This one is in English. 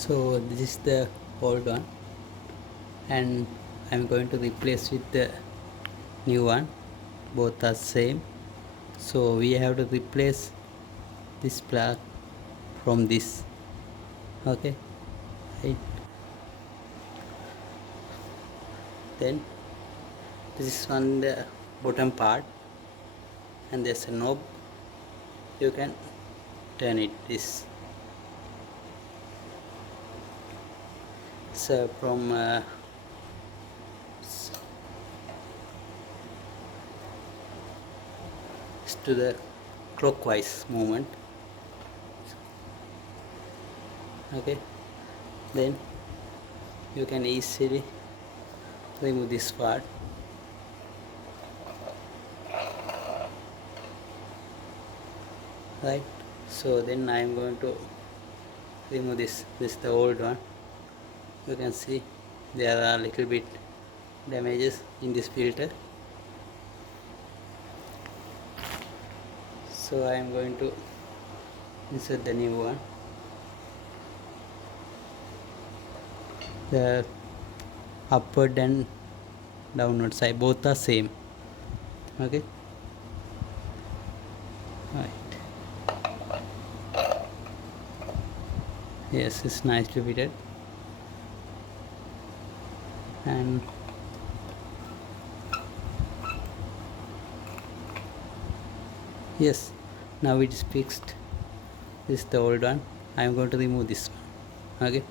So this is the old one and I'm going to replace with the new one. Both are same, so we have to replace this plug from this. Okay, right. Then this is on the bottom part and there's a knob. You can turn it this. So from to the clockwise movement. Okay, then you can easily remove this part. Right, so then I am going to remove this is the old one. You can see there are little bit damages in this filter, so I am going to insert the new one. The upward and downward side both are same. Okay, right. Yes, it's nicely fitted. And yes, now it is fixed. This is the old one. I am going to remove this one. Okay.